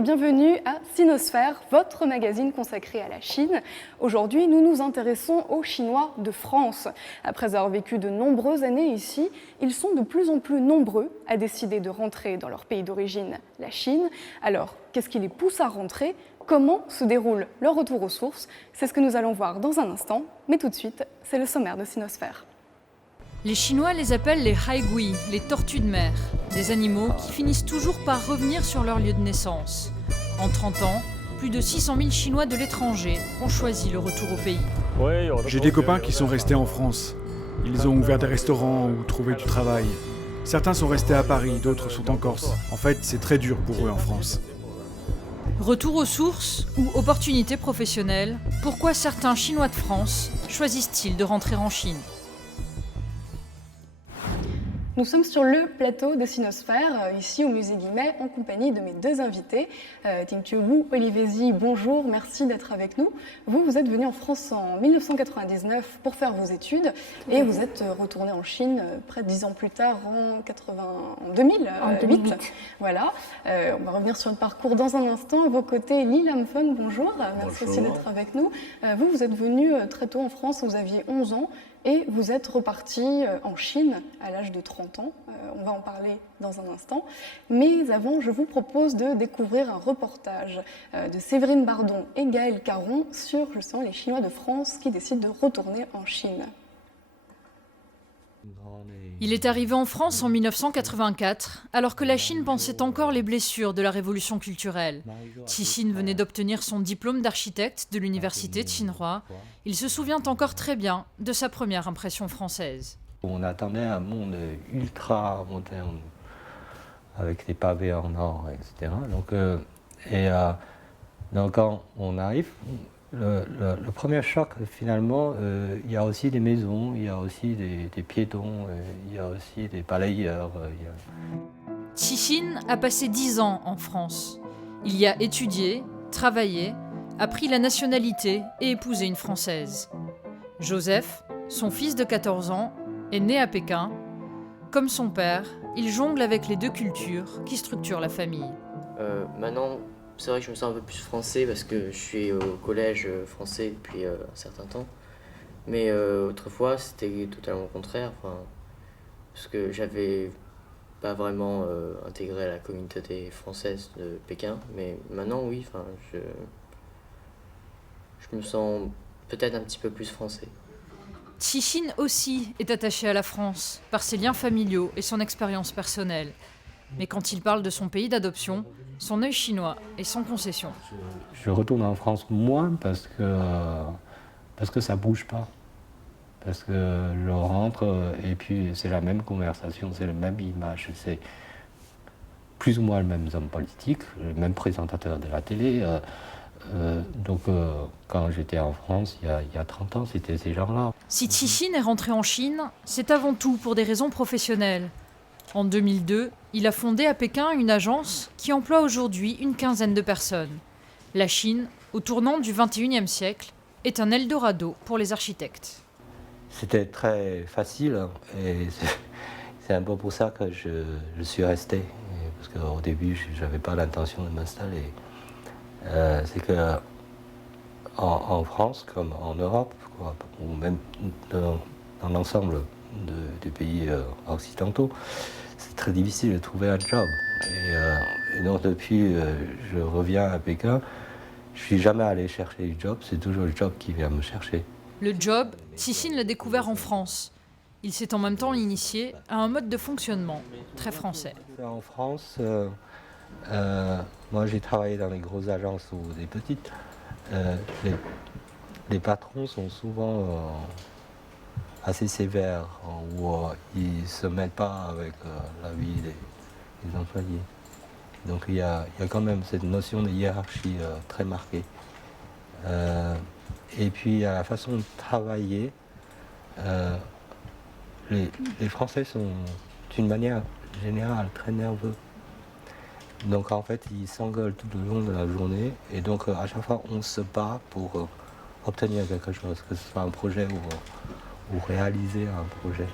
et bienvenue à Sinosphère, votre magazine consacré à la Chine. Aujourd'hui, nous nous intéressons aux Chinois de France. Après avoir vécu de nombreuses années ici, ils sont de plus en plus nombreux à décider de rentrer dans leur pays d'origine, la Chine. Alors, qu'est-ce qui les pousse à rentrer ? Comment se déroule leur retour aux sources ? C'est ce que nous allons voir dans un instant, mais tout de suite, c'est le sommaire de Sinosphère. Les Chinois les appellent les haigui, les tortues de mer, des animaux qui finissent toujours par revenir sur leur lieu de naissance. En 30 ans, plus de 600 000 Chinois de l'étranger ont choisi le retour au pays. J'ai des copains qui sont restés en France. Ils ont ouvert des restaurants ou trouvé du travail. Certains sont restés à Paris, d'autres sont en Corse. En fait, c'est très dur pour eux en France. Retour aux sources ou opportunités professionnelles, pourquoi certains Chinois de France choisissent-ils de rentrer en Chine ? Nous sommes sur le plateau de Sinosphère, ici au musée Guimet, en compagnie de mes deux invités. Ting-Chiu Wu, Olivier Zi, bonjour, merci d'être avec nous. Vous êtes venu en France en 1999 pour faire vos études et vous êtes retourné en Chine près de 10 ans plus tard, en 2008. Voilà, on va revenir sur le parcours dans un instant. À vos côtés, Li Lamphun, bonjour, merci aussi d'être avec nous. Vous êtes venu très tôt en France, vous aviez 11 ans. Et vous êtes reparti en Chine à l'âge de 30 ans. On va en parler dans un instant. Mais avant, je vous propose de découvrir un reportage de Séverine Bardon et Gaël Caron sur justement les Chinois de France qui décident de retourner en Chine. Il est arrivé en France en 1984, alors que la Chine pensait encore les blessures de la révolution culturelle. Cixin venait d'obtenir son diplôme d'architecte de l'université de Tsinghua. Il se souvient encore très bien de sa première impression française. On attendait un monde ultra moderne, avec des pavés en or, etc. Donc quand on arrive, le premier choc, finalement, il y a aussi des maisons, il y a aussi des piétons, il y a aussi des balayeurs. Cixin a passé 10 ans en France. Il y a étudié, travaillé, a pris la nationalité et épousé une Française. Joseph, son fils de 14 ans, est né à Pékin. Comme son père, il jongle avec les deux cultures qui structurent la famille. Maintenant, c'est vrai que je me sens un peu plus français parce que je suis au collège français depuis un certain temps. Mais autrefois, c'était totalement le contraire. Parce que j'avais pas vraiment intégré la communauté française de Pékin. Mais maintenant, oui, je me sens peut-être un petit peu plus français. Cixin aussi est attaché à la France par ses liens familiaux et son expérience personnelle. Mais quand il parle de son pays d'adoption, son œil chinois est sans concession. Je retourne en France moins parce que ça bouge pas. Parce que je rentre et puis c'est la même conversation, c'est la même image, c'est plus ou moins le même homme politique, le même présentateur de la télé. Quand j'étais en France, il y a 30 ans, c'était ces gens-là. Si Cixin est rentré en Chine, c'est avant tout pour des raisons professionnelles. En 2002, il a fondé à Pékin une agence qui emploie aujourd'hui une quinzaine de personnes. La Chine, au tournant du XXIe siècle, est un Eldorado pour les architectes. C'était très facile et c'est un peu pour ça que je suis resté. Parce qu'au début, je n'avais pas l'intention de m'installer. C'est que en France, comme en Europe, ou même dans l'ensemble des pays occidentaux, c'est très difficile de trouver un job. Et donc depuis, je reviens à Pékin, je ne suis jamais allé chercher du job, c'est toujours le job qui vient me chercher. Le job, Cixin l'a découvert en France. Il s'est en même temps initié à un mode de fonctionnement très français. En France, moi j'ai travaillé dans les grosses agences ou des petites. Les patrons sont souvent assez sévères, où ils ne se mêlent pas avec la vie des employés. Donc il y a quand même cette notion de hiérarchie très marquée. Et puis à la façon de travailler, les Français sont d'une manière générale très nerveux. Donc en fait ils s'engueulent tout le long de la journée et donc à chaque fois on se bat pour obtenir quelque chose, que ce soit un projet ou réaliser un projet.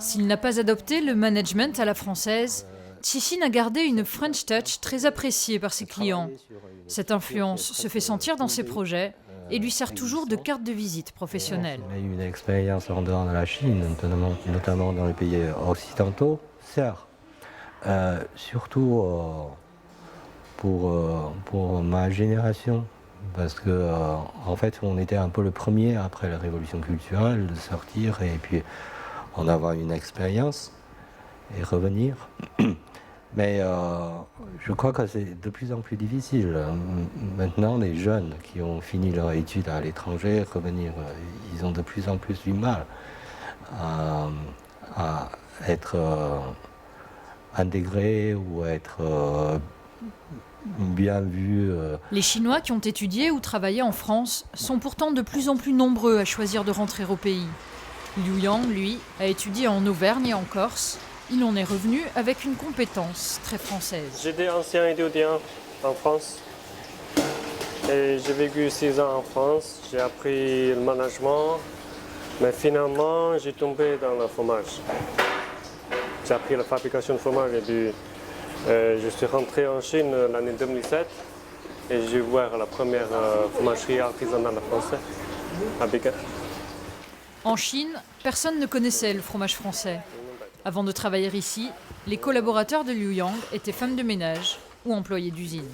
S'il n'a pas adopté le management à la française, Cixin a gardé une French touch très appréciée par ses clients. Cette influence se fait sentir dans ses projets et lui sert toujours de carte de visite professionnelle. On a eu une expérience en dehors de la Chine, notamment dans les pays occidentaux, certes. Surtout pour ma génération, parce que en fait on était un peu le premier après la révolution culturelle de sortir et puis en avoir une expérience et revenir. Mais je crois que c'est de plus en plus difficile. Maintenant, les jeunes qui ont fini leur étude à l'étranger, revenir, ils ont de plus en plus du mal à être intégrés ou à être bien vus. Les Chinois qui ont étudié ou travaillé en France sont pourtant de plus en plus nombreux à choisir de rentrer au pays. Liu Yang, lui, a étudié en Auvergne et en Corse. Il en est revenu avec une compétence très française. J'étais ancien étudiant en France et j'ai vécu 6 ans en France. J'ai appris le management, mais finalement j'ai tombé dans le fromage. J'ai appris la fabrication de fromage et puis je suis rentré en Chine l'année 2007 et j'ai ouvert la première fromagerie artisanale française à Pékin. En Chine, personne ne connaissait le fromage français. Avant de travailler ici, les collaborateurs de Liu Yang étaient femmes de ménage ou employés d'usine.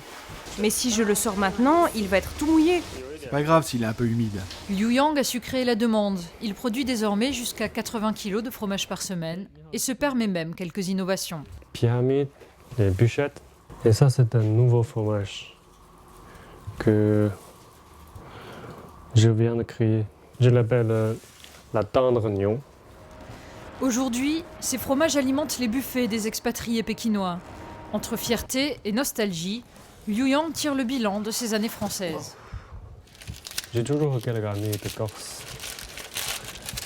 Mais si je le sors maintenant, il va être tout mouillé. C'est pas grave s'il est un peu humide. Liu Yang a su créer la demande. Il produit désormais jusqu'à 80 kg de fromage par semaine et se permet même quelques innovations. Pyramide et bûchette. Et ça c'est un nouveau fromage que je viens de créer. Je l'appelle la tendre Nion. Aujourd'hui, ces fromages alimentent les buffets des expatriés pékinois. Entre fierté et nostalgie, Liu Yang tire le bilan de ses années françaises. J'ai toujours quelques amis de Corse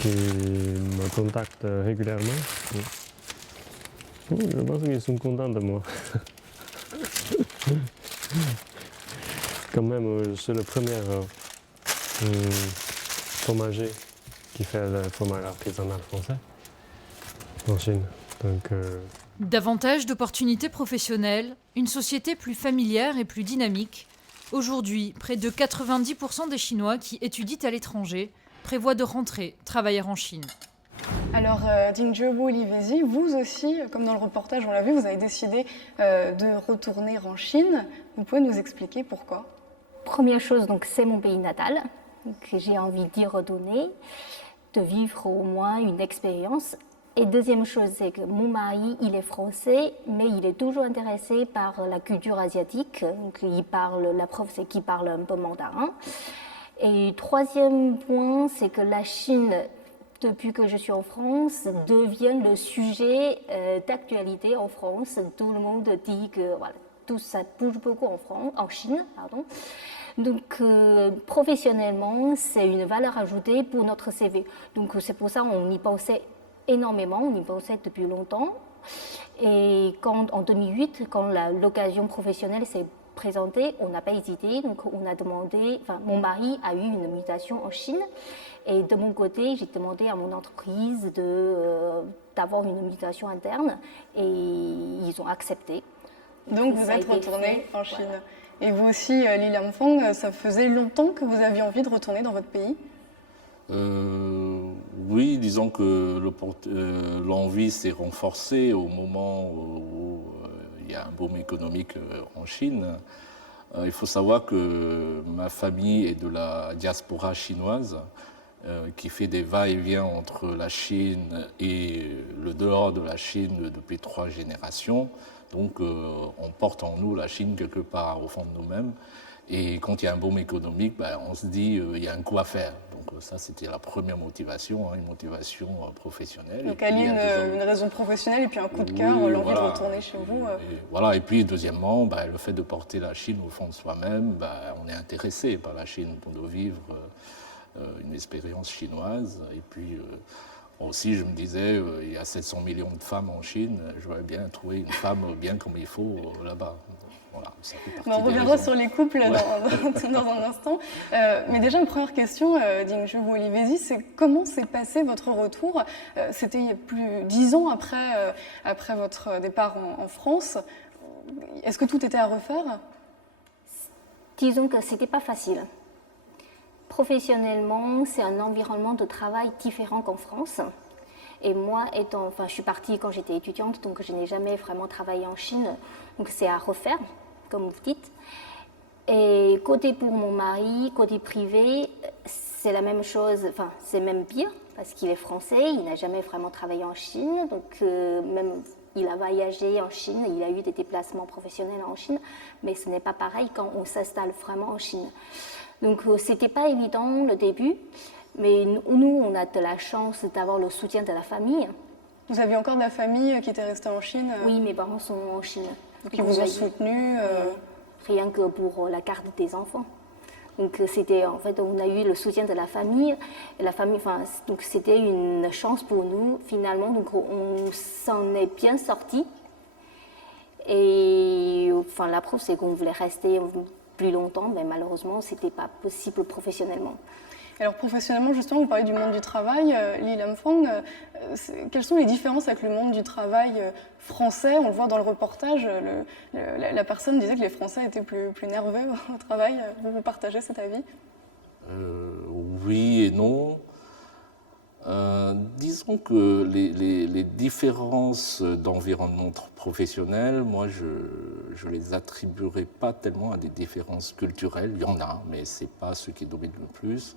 qui me contactent régulièrement. Je pense qu'ils sont contents de moi. Quand même, je suis le premier fromager qui fait le fromage artisanal français en Chine. Donc, Davantage d'opportunités professionnelles, une société plus familière et plus dynamique. Aujourd'hui, près de 90% des Chinois qui étudient à l'étranger prévoient de rentrer travailler en Chine. Alors, Dingzhewu Olivesi, vous aussi, comme dans le reportage, on l'a vu, vous avez décidé de retourner en Chine. Vous pouvez nous expliquer pourquoi? Première chose, donc c'est mon pays natal, que j'ai envie d'y redonner, de vivre au moins une expérience. Et deuxième chose, c'est que mon mari, il est français, mais il est toujours intéressé par la culture asiatique. Donc, la preuve, c'est qu'il parle un peu mandarin. Et troisième point, c'est que la Chine, depuis que je suis en France, devient le sujet d'actualité en France. Tout le monde dit que voilà, tout ça bouge beaucoup en Chine. Pardon. Donc, professionnellement, c'est une valeur ajoutée pour notre CV. Donc, c'est pour ça qu'on y pensait énormément, on y pensait depuis longtemps. Et en 2008, quand l'occasion professionnelle s'est présentée, on n'a pas hésité. Donc, on a demandé, mon mari a eu une mutation en Chine. Et de mon côté, j'ai demandé à mon entreprise d'avoir une mutation interne. Et ils ont accepté. Donc, vous êtes retourné en Chine. Voilà. Et vous aussi, Li Lamfang, ça faisait longtemps que vous aviez envie de retourner dans votre pays? Oui, disons que l'envie s'est renforcée au moment où il y a un boom économique en Chine. Il faut savoir que ma famille est de la diaspora chinoise qui fait des va-et-vient entre la Chine et le dehors de la Chine depuis 3 générations. Donc on porte en nous la Chine quelque part au fond de nous-mêmes. Et quand il y a un boom économique, on se dit il y a un coup à faire. Donc ça, c'était la première motivation, une motivation professionnelle. Donc elle a une raison professionnelle et puis un coup de cœur, l'envie de retourner chez vous. Voilà, et puis deuxièmement, le fait de porter la Chine au fond de soi-même, on est intéressé par la Chine pour de vivre une expérience chinoise. Et puis aussi, je me disais, il y a 700 millions de femmes en Chine, je voudrais bien trouver une femme bien comme il faut là-bas. Voilà, ça fait partie On des reviendra raisons. sur les couples dans un instant. Mais déjà, une première question, Dingju Olivesi, c'est comment s'est passé votre retour? C'était il y a plus 10 ans après votre départ en France. Est-ce que tout était à refaire? Disons que c'était pas facile. Professionnellement, c'est un environnement de travail différent qu'en France. Et moi, je suis partie quand j'étais étudiante, donc je n'ai jamais vraiment travaillé en Chine. Donc c'est à refaire, comme vous dites. Et côté pour mon mari, côté privé, c'est la même chose, enfin c'est même pire, parce qu'il est français, il n'a jamais vraiment travaillé en Chine. Donc même il a voyagé en Chine, il a eu des déplacements professionnels en Chine, mais ce n'est pas pareil quand on s'installe vraiment en Chine. Donc c'était pas évident le début. Mais nous, on a de la chance d'avoir le soutien de la famille. Vous aviez encore de la famille qui était restée en Chine? Oui, mes parents sont en Chine. Donc ils vous ont soutenu rien que pour la garde des enfants. Donc c'était, en fait, on a eu le soutien de la famille. Et la famille, donc c'était une chance pour nous finalement. Donc on s'en est bien sortis. Et la preuve, c'est qu'on voulait rester plus longtemps, mais malheureusement, c'était pas possible professionnellement. Alors professionnellement, justement, vous parlez du monde du travail. Li Lamfang, quelles sont les différences avec le monde du travail français? On le voit dans le reportage, la personne disait que les Français étaient plus nerveux au travail. Vous partagez cet avis? Oui et non. Disons que les différences d'environnement professionnel, moi je les attribuerais pas tellement à des différences culturelles. Il y en a, mais c'est pas ce qui domine le plus.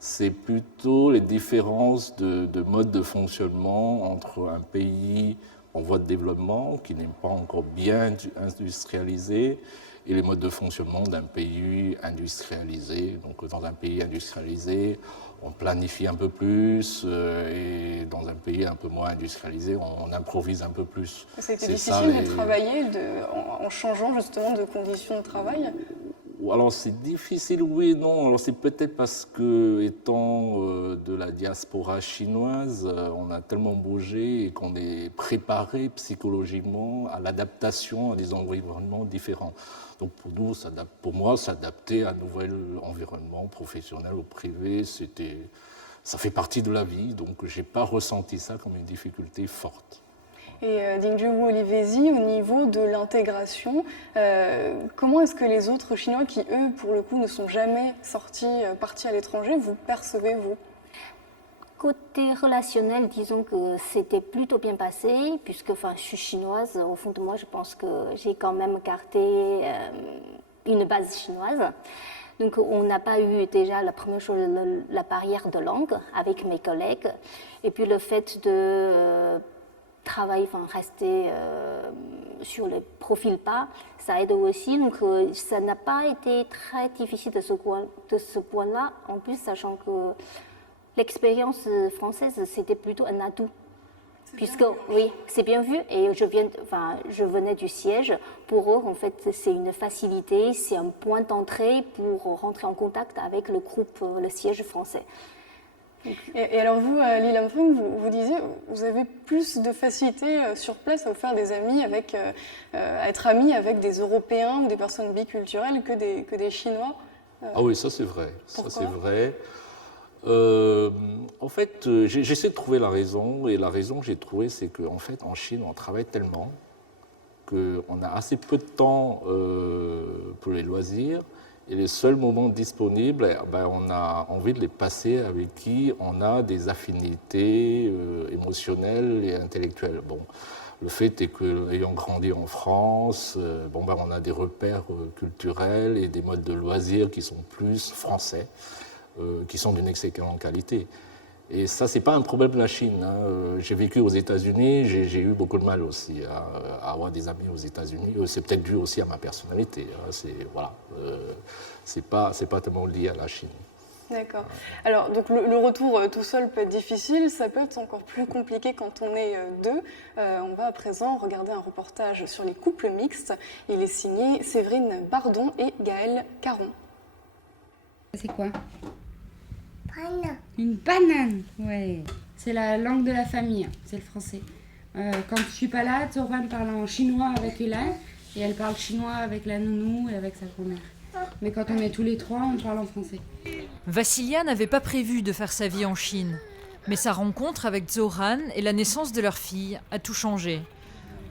C'est plutôt les différences de mode de fonctionnement entre un pays en voie de développement qui n'est pas encore bien industrialisé et les modes de fonctionnement d'un pays industrialisé. Donc dans un pays industrialisé, on planifie un peu plus et dans un pays un peu moins industrialisé, on improvise un peu plus. C'était difficile de travailler en changeant justement de conditions de travail? Alors c'est difficile, oui et non. Alors c'est peut-être parce que, étant de la diaspora chinoise, on a tellement bougé et qu'on est préparé psychologiquement à l'adaptation à des environnements différents. Donc pour moi, s'adapter à un nouvel environnement professionnel ou privé, ça fait partie de la vie. Donc je n'ai pas ressenti ça comme une difficulté forte. Et Dingju Olivesi, au niveau de l'intégration, comment est-ce que les autres Chinois qui, eux, pour le coup, ne sont jamais partis à l'étranger, vous percevez, vous? Côté relationnel, disons que c'était plutôt bien passé, puisque je suis chinoise, au fond de moi, je pense que j'ai quand même gardé une base chinoise. Donc on n'a pas eu déjà la première chose, la barrière de langue avec mes collègues, et puis le fait de travailler, rester sur le profil pas, ça aide aussi. Donc ça n'a pas été très difficile de ce point-là, en plus sachant que l'expérience française, c'était plutôt un atout. Puisque, oui, c'est bien vu, et je venais du siège. Pour eux, en fait, c'est une facilité, c'est un point d'entrée pour rentrer en contact avec le groupe, le siège français. Et alors vous, Li Lamfang, vous disiez, vous avez plus de facilité sur place à vous faire des amis, à être amis avec des Européens ou des personnes biculturelles que des Chinois? Ah oui, ça c'est vrai. Pourquoi? Ça c'est vrai. En fait, j'essaie de trouver la raison, et la raison que j'ai trouvée, c'est qu'en fait, en Chine, on travaille tellement qu'on a assez peu de temps pour les loisirs, et les seuls moments disponibles, on a envie de les passer avec qui on a des affinités émotionnelles et intellectuelles. Bon, le fait est que, ayant grandi en France, on a des repères culturels et des modes de loisirs qui sont plus français. Qui sont d'une excellente qualité. Et ça, c'est pas un problème de la Chine. J'ai vécu aux États-Unis, j'ai eu beaucoup de mal aussi à avoir des amis aux États-Unis. C'est peut-être dû aussi à ma personnalité. C'est pas tellement lié à la Chine. D'accord. Alors, donc le retour tout seul peut être difficile, ça peut être encore plus compliqué quand on est deux. On va à présent regarder un reportage sur les couples mixtes. Il est signé Séverine Bardon et Gaël Caron. C'est quoi? Une banane, ouais. C'est la langue de la famille, c'est le français. Quand je suis pas là, Zorban parle en chinois avec Ela, Et elle parle chinois avec la nounou et avec sa grand-mère. Mais quand on est tous les trois, on parle en français. Vassilia n'avait pas prévu de faire sa vie en Chine. Mais sa rencontre avec Zoran et la naissance de leur fille a tout changé.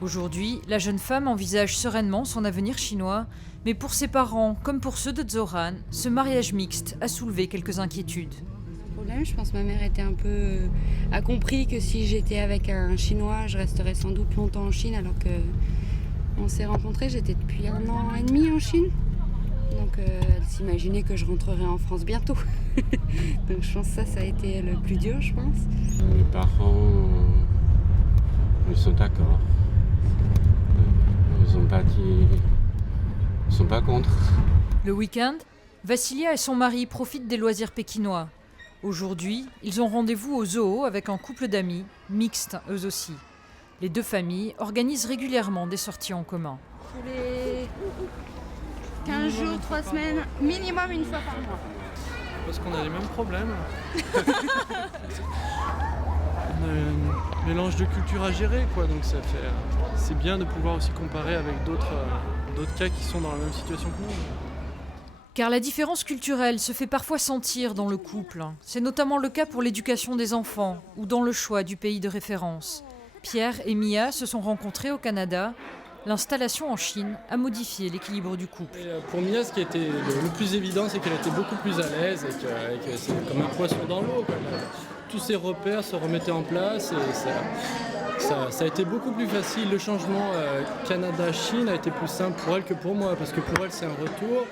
Aujourd'hui, la jeune femme envisage sereinement son avenir chinois, mais pour ses parents, comme pour ceux de Zoran, ce mariage mixte a soulevé quelques inquiétudes. Problème, je pense que ma mère était a compris que si j'étais avec un Chinois, je resterais sans doute longtemps en Chine, alors que on s'est rencontrés, j'étais depuis 1 an et demi en Chine. Donc elle s'imaginait que je rentrerais en France bientôt. Donc je pense que ça a été le plus dur, je pense. Mes parents, ils sont d'accord. Ils sont pas contre. Le week-end, Vassilia et son mari profitent des loisirs pékinois. Aujourd'hui, ils ont rendez-vous au zoo avec un couple d'amis, mixtes eux aussi. Les deux familles organisent régulièrement des sorties en commun. Tous les 15 jours, 3 semaines, minimum une fois par mois. Parce qu'on a les mêmes problèmes. On a un mélange de cultures à gérer, quoi. Donc c'est bien de pouvoir aussi comparer avec d'autres cas qui sont dans la même situation que nous. Car la différence culturelle se fait parfois sentir dans le couple. C'est notamment le cas pour l'éducation des enfants ou dans le choix du pays de référence. Pierre et Mia se sont rencontrés au Canada. L'installation en Chine a modifié l'équilibre du couple. Et pour Mia, ce qui a été le plus évident, c'est qu'elle était beaucoup plus à l'aise et que c'est comme un poisson dans l'eau, quoi. Tous ses repères se remettaient en place et ça a été beaucoup plus facile. Le changement Canada-Chine a été plus simple pour elle que pour moi, parce que pour elle, c'est un retour.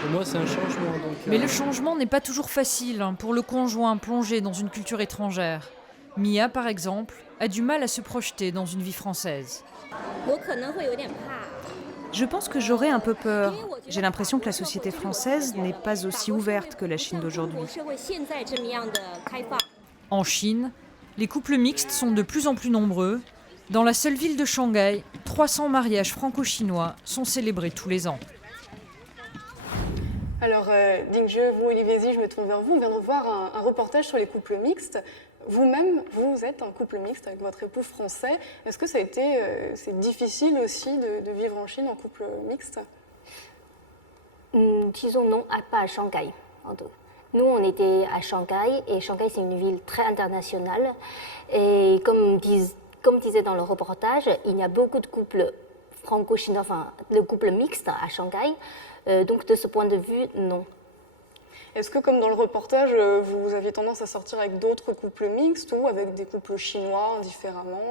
Pour moi, c'est un changement. Mais le changement n'est pas toujours facile pour le conjoint plongé dans une culture étrangère. Mia, par exemple, a du mal à se projeter dans une vie française. Je pense que j'aurais un peu peur. J'ai l'impression que la société française n'est pas aussi ouverte que la Chine d'aujourd'hui. En Chine, les couples mixtes sont de plus en plus nombreux. Dans la seule ville de Shanghai, 300 mariages franco-chinois sont célébrés tous les ans. Alors, Dingje, vous, Olivesi, je me tourne vers vous. On vient de voir un reportage sur les couples mixtes. Vous-même, vous êtes un couple mixte avec votre époux français. Est-ce que c'est difficile aussi de vivre en Chine en couple mixte? Disons non, pas à Shanghai. Nous, on était à Shanghai, et Shanghai, c'est une ville très internationale. Et comme disait dans le reportage, il y a beaucoup de couples franco-chinois, enfin, le couple mixte à Shanghai. Donc, de ce point de vue, non. Est-ce que, comme dans le reportage, vous aviez tendance à sortir avec d'autres couples mixtes ou avec des couples chinois indifféremment?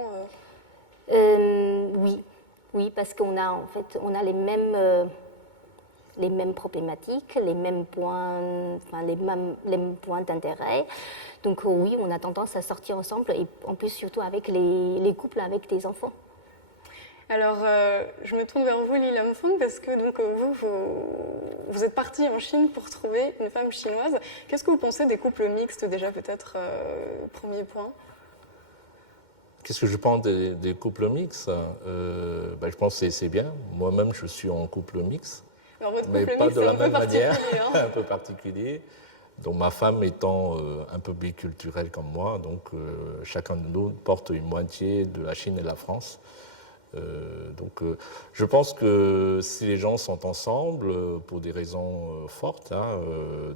Oui, parce qu'on a les mêmes problématiques, les mêmes points d'intérêt. Donc oui, on a tendance à sortir ensemble, et en plus surtout avec les couples avec des enfants. Alors, je me tourne vers vous, Li Lamfeng, parce que donc, vous êtes partie en Chine pour trouver une femme chinoise. Qu'est-ce que vous pensez des couples mixtes, déjà, peut-être, premier point? Qu'est-ce que je pense des couples mixtes? Je pense que c'est bien. Moi-même, je suis en couple mixte, mais pas de la même manière, un peu particulier. Donc ma femme étant un peu biculturelle comme moi, donc chacun de nous porte une moitié de la Chine et de la France. Je pense que si les gens sont ensemble pour des raisons fortes,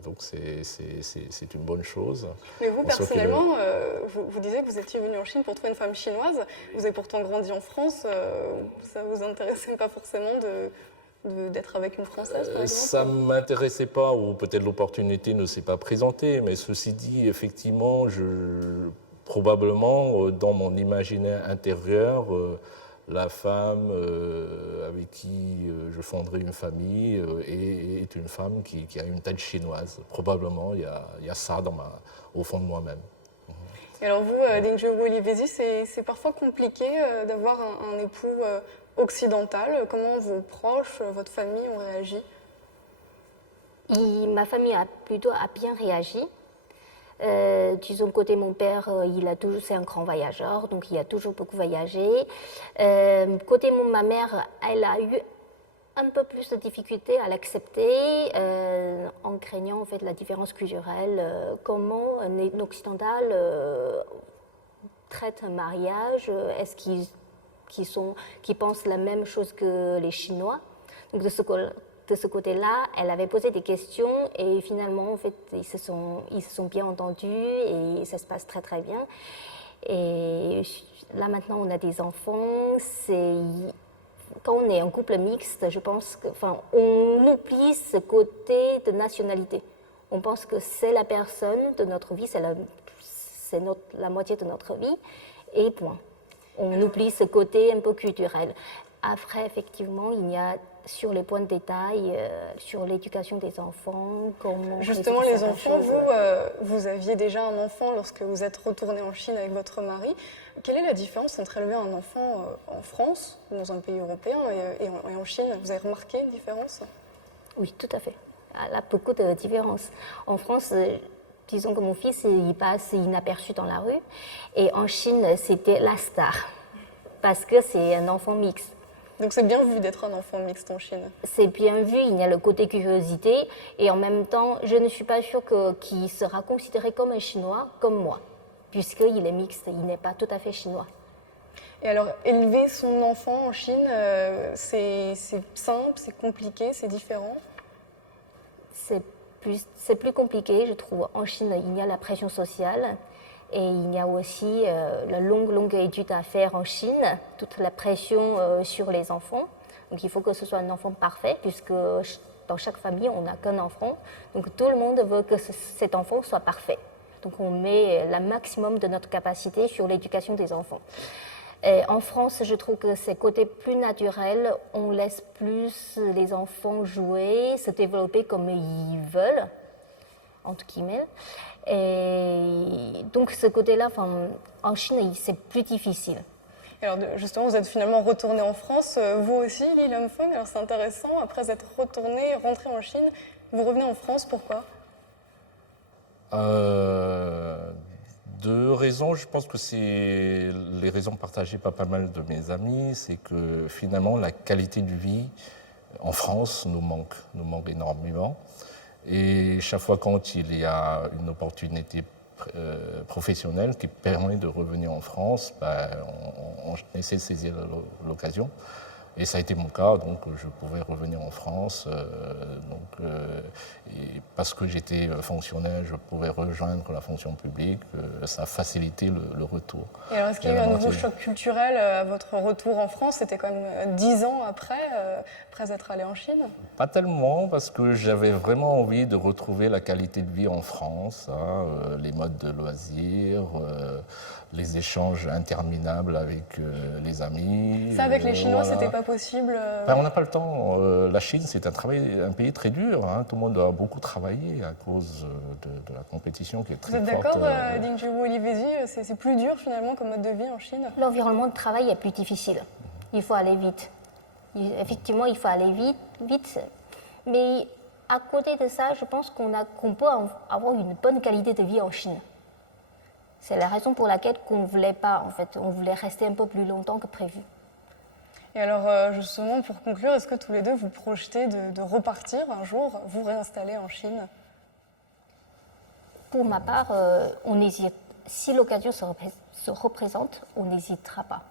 donc c'est une bonne chose. Mais vous, personnellement, vous disiez que vous étiez venu en Chine pour trouver une femme chinoise. Vous avez pourtant grandi en France. Ça ne vous intéressait pas forcément d'être avec une Française, par exemple? Ça ne m'intéressait pas, ou peut-être l'opportunité ne s'est pas présentée, mais ceci dit, effectivement, probablement, dans mon imaginaire intérieur, la femme avec qui je fonderai une famille est une femme qui a une tête chinoise. Probablement, il y a ça au fond de moi-même. Et alors vous, Dingje ou Olivesi, c'est parfois compliqué d'avoir un époux occidental. Comment vos proches, votre famille ont réagi? Ma famille a bien réagi. Disons, côté mon père, c'est un grand voyageur, donc il a toujours beaucoup voyagé. Côté ma mère, elle a eu un peu plus de difficultés à l'accepter, en craignant en fait la différence culturelle, comment un occidental traite un mariage, est-ce qu'il qui pensent la même chose que les Chinois. Donc de ce côté-là, elle avait posé des questions et finalement, en fait, ils se sont bien entendus et ça se passe très très bien. Et là maintenant, on a des enfants. Quand on est un couple mixte, je pense on oublie ce côté de nationalité. On pense que c'est la personne de notre vie, c'est la moitié de notre vie, et point. On oublie ce côté un peu culturel. Après, effectivement, il y a sur les points de détail, sur l'éducation des enfants, comment... Justement, les enfants, vous aviez déjà un enfant lorsque vous êtes retourné en Chine avec votre mari. Quelle est la différence entre élever un enfant en France, dans un pays européen, et en Chine? Vous avez remarqué une différence? Oui, tout à fait. Il y a beaucoup de différences. En France, disons que mon fils, il passe inaperçu dans la rue. Et en Chine, c'était la star, parce que c'est un enfant mixte. Donc c'est bien vu d'être un enfant mixte en Chine? C'est bien vu, il y a le côté curiosité. Et en même temps, je ne suis pas sûre qu'il sera considéré comme un Chinois, comme moi, puisqu'il est mixte, il n'est pas tout à fait chinois. Et alors, élever son enfant en Chine, c'est simple, c'est compliqué, c'est différent? C'est plus compliqué, je trouve. En Chine, il y a la pression sociale et il y a aussi la longue étude à faire en Chine, toute la pression sur les enfants. Donc il faut que ce soit un enfant parfait, puisque dans chaque famille, on n'a qu'un enfant. Donc tout le monde veut que cet enfant soit parfait. Donc on met le maximum de notre capacité sur l'éducation des enfants. Et en France, je trouve que c'est côté plus naturel, on laisse plus les enfants jouer, se développer comme ils veulent, entre guillemets. Et donc ce côté-là, en Chine, c'est plus difficile. Alors justement, vous êtes finalement retourné en France, vous aussi, Li Lemfeng. Alors c'est intéressant, après être rentré en Chine, vous revenez en France, pourquoi? Deux raisons, je pense que c'est les raisons partagées par pas mal de mes amis, c'est que finalement la qualité de vie en France nous manque énormément. Et chaque fois quand il y a une opportunité professionnelle qui permet de revenir en France, on essaie de saisir l'occasion. Et ça a été mon cas, donc je pouvais revenir en France. Et parce que j'étais fonctionnaire, je pouvais rejoindre la fonction publique. Ça a facilité le retour. Et alors, est-ce qu'il y a eu un nouveau choc culturel à votre retour en France? C'était quand même 10 ans après être allé en Chine? Pas tellement, parce que j'avais vraiment envie de retrouver la qualité de vie en France, les modes de loisirs, les échanges interminables avec les amis. Ça, avec les Chinois, c'était pas possible? On n'a pas le temps. La Chine, c'est un pays très dur. Tout le monde doit beaucoup travailler à cause de la compétition qui est très forte. Vous êtes d'accord, Ding Juhu Olivesi, c'est plus dur finalement comme mode de vie en Chine? L'environnement de travail est plus difficile. Il faut aller vite. Effectivement, il faut aller vite. Mais à côté de ça, je pense qu'on peut avoir une bonne qualité de vie en Chine. C'est la raison pour laquelle on ne voulait pas, en fait. On voulait rester un peu plus longtemps que prévu. Et alors, justement, pour conclure, est-ce que tous les deux vous projetez de repartir un jour, vous réinstaller en Chine? Pour ma part, on hésite. Si l'occasion se représente, on n'hésitera pas.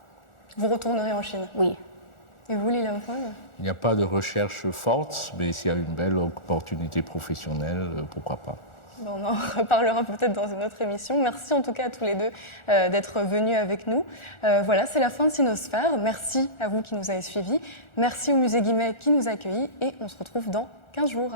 Vous retournerez en Chine? Oui. Et vous, Li Lemfeng? Il n'y a pas de recherche forte, mais s'il y a une belle opportunité professionnelle, pourquoi pas. On en reparlera peut-être dans une autre émission. Merci en tout cas à tous les deux d'être venus avec nous. Voilà, c'est la fin de Sinosphère. Merci à vous qui nous avez suivis. Merci au Musée Guimet qui nous a accueillis et on se retrouve dans 15 jours.